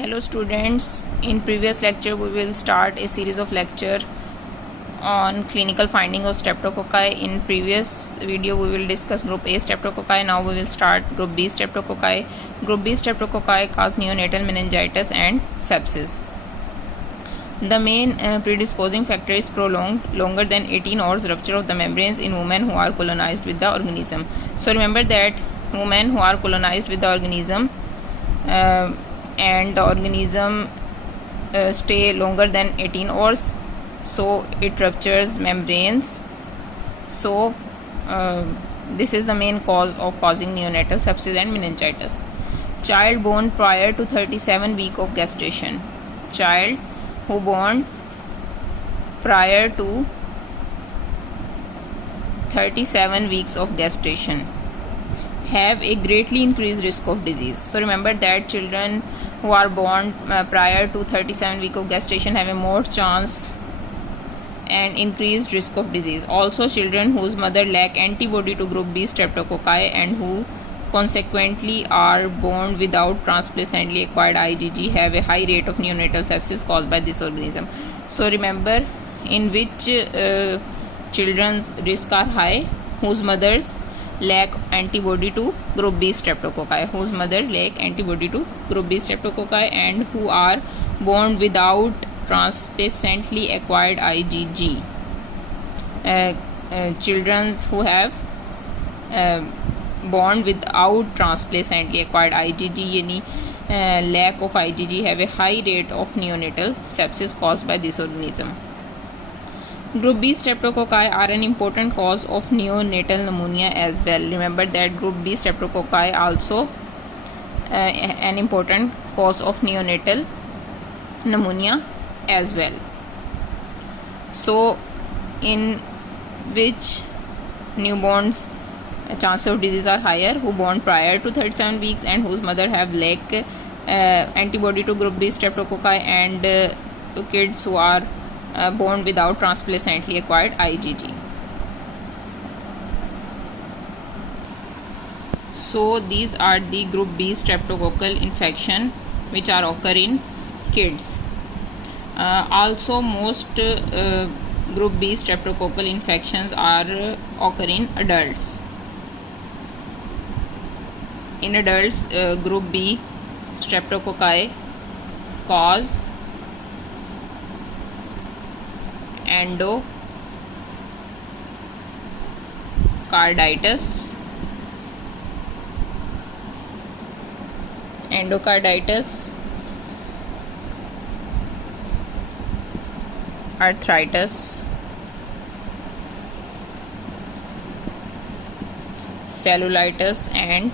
Hello students, in previous lecture we will start a series of lecture on clinical finding of streptococci. In previous video we will discuss group A streptococci. Now we will start group B streptococci. Group B streptococci cause neonatal meningitis and sepsis. The main predisposing factor is prolonged longer than 18 hours rupture of the membranes in women who are colonized with the organism. So remember that women who are colonized with the organism and the organism stay longer than 18 hours, so it ruptures membranes. So this is the main cause of causing neonatal sepsis and meningitis. Child born prior to 37 week of gestation. Child who born prior to 37 weeks of gestation have a greatly increased risk of disease. So remember that children who are born prior to 37 week of gestation have a more chance and increased risk of disease. Also, children whose mother lack antibody to group B streptococci and who consequently are born without transplacentally acquired IgG have a high rate of neonatal sepsis caused by this organism. So remember in which children's risk are high: whose mothers lack antibody to group B streptococci, whose mother lack antibody to group B streptococci, and who are born without transplacentally acquired IgG. Children who have born without transplacently acquired IgG, yani lack of IgG, have a high rate of neonatal sepsis caused by this organism. Group B streptococci are an important cause of neonatal pneumonia as well. Remember that group B streptococci also an important cause of neonatal pneumonia as well. So in which newborns chances of disease are higher? Who born prior to 37 weeks and whose mother have lack antibody to group B streptococci, and kids who are born without transplacentally acquired IgG. So these are the group B streptococcal infection which are occur in kids. Also most group B streptococcal infections are occur in adults. In adults, group B streptococci cause endocarditis, arthritis, cellulitis, and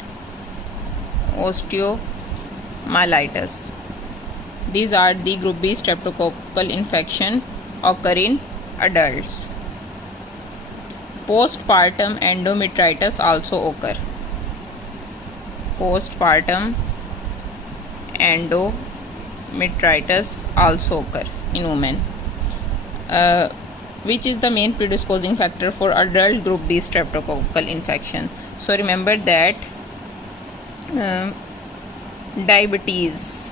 osteomyelitis. These are the group B streptococcal infection occur in adults. Postpartum endometritis also occur. Postpartum endometritis also occur in women. Which is the main predisposing factor for adult group B streptococcal infection? So remember that diabetes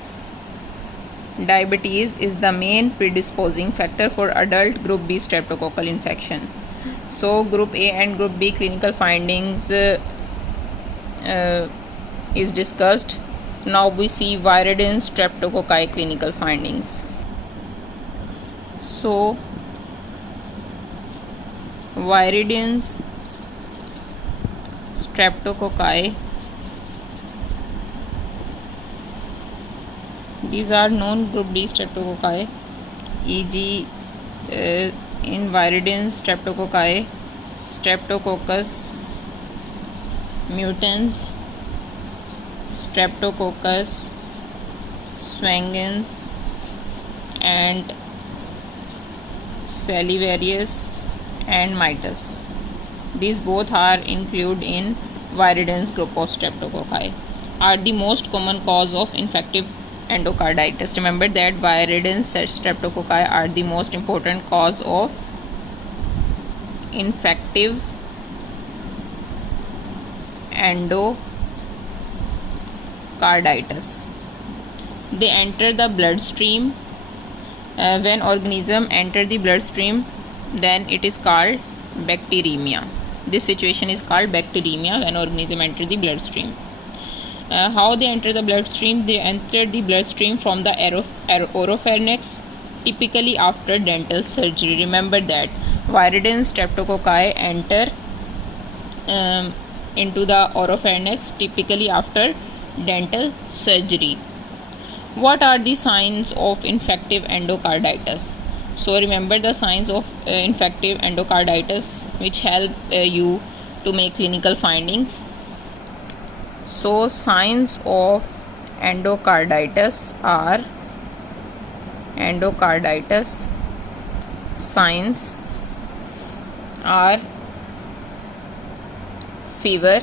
is the main predisposing factor for adult group B streptococcal infection. So group A and group B clinical findings is discussed. Now we see viridin streptococci clinical findings. So viridin streptococci, these are known group B streptococci, e.g. in viridin streptococci, Streptococcus mutans, Streptococcus swanger, and Salivarius and Mitis. These both are included in viridin group of streptococci. Are the most common cause of infective endocarditis. Remember that viridin streptococci are the most important cause of infective endocarditis. they enter the bloodstream. When organism enter the bloodstream, then it is called bacteremia. This situation is called bacteremia when organism enter the bloodstream. How they enter the bloodstream? They enter the bloodstream from the oropharynx, typically after dental surgery. Remember that viridin streptococci enter into the oropharynx typically after dental surgery. What are the signs of infective endocarditis? So remember the signs of infective endocarditis, which help you to make clinical findings. So signs of endocarditis signs are fever,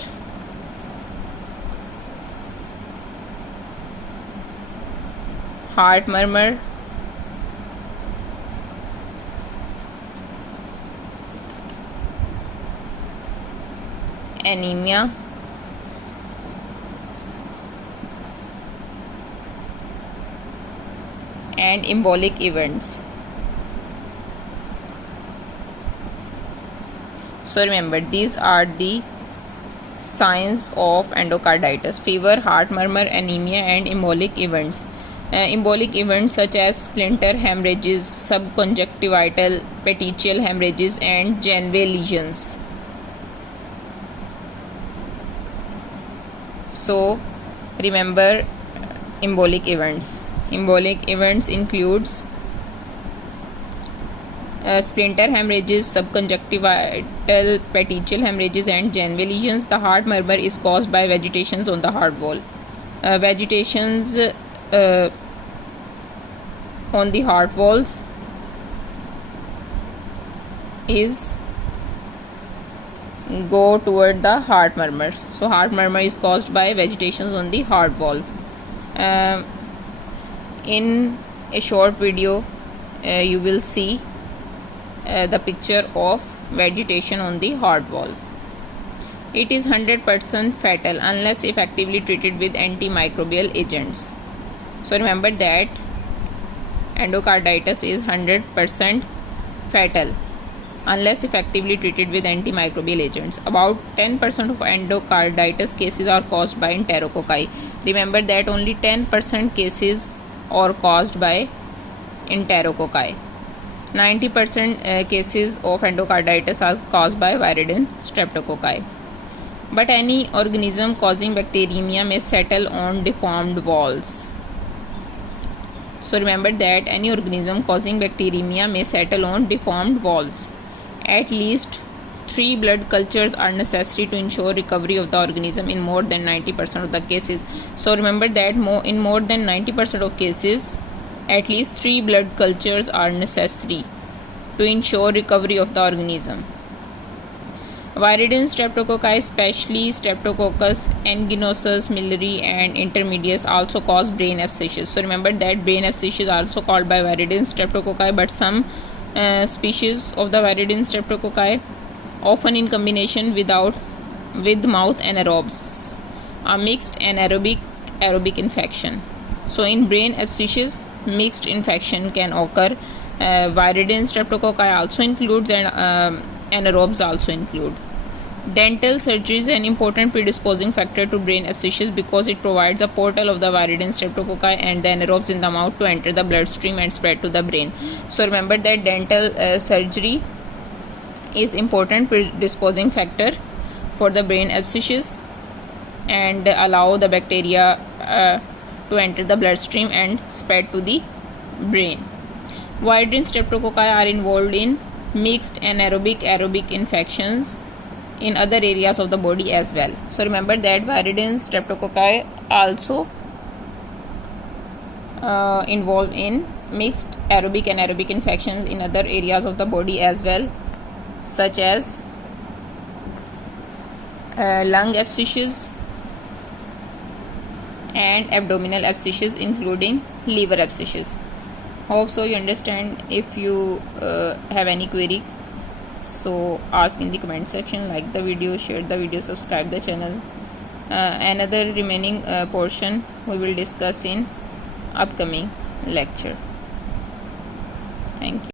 heart murmur, anemia, and embolic events. So remember, these are the signs of endocarditis: fever, heart murmur, anemia, and embolic events. Embolic events such as splinter hemorrhages, subconjunctival petechial hemorrhages, and Janeway lesions. So remember embolic events. Embolic events includes splinter hemorrhages, subconjunctival petechial hemorrhages, and Janeway lesions. The heart murmur is caused by vegetations on the heart wall. Vegetations on the heart walls is go toward the heart murmur. So heart murmur is caused by vegetations on the heart valve. In a short video you will see the picture of vegetation on the heart valve. It is 100% fatal unless effectively treated with antimicrobial agents. So remember that endocarditis is 100% fatal unless effectively treated with antimicrobial agents. About 10% of endocarditis cases are caused by enterococci. Remember that only 10% cases are caused by enterococci. 90% cases of endocarditis are caused by viridin streptococci. But any organism causing bacteremia may settle on deformed walls. So remember that any organism causing bacteremia may settle on deformed walls. At least 3 blood cultures are necessary to ensure recovery of the organism in more than 90% of the cases. So remember that in more than 90% of cases, at least 3 blood cultures are necessary to ensure recovery of the organism. Viridin streptococci, especially Streptococcus aeruginosus, Milleri, and intermedius, also cause brain abscesses. So remember that brain abscesses are also called by viridin streptococci, but some species of the viridin streptococci, often in combination with mouth anaerobes, a mixed anaerobic aerobic infection. So in brain abscesses, mixed infection can occur. Viridin streptococci also includes, and anaerobes also include. Dental surgery is an important predisposing factor to brain abscesses because it provides a portal of the viridin streptococci and the anaerobes in the mouth to enter the bloodstream and spread to the brain. So remember that dental surgery is important predisposing factor for the brain abscesses and allow the bacteria to enter the bloodstream and spread to the brain. Viridin streptococci are involved in mixed anaerobic aerobic infections in other areas of the body as well. So remember that viridin streptococci also involved in mixed aerobic and anaerobic infections in other areas of the body as well, such as lung abscesses and abdominal abscesses, including liver abscesses. Hope so you understand. If you have any query, so ask in the comment section. Like the video, share the video, subscribe the channel. Another remaining portion we will discuss in upcoming lecture. Thank you.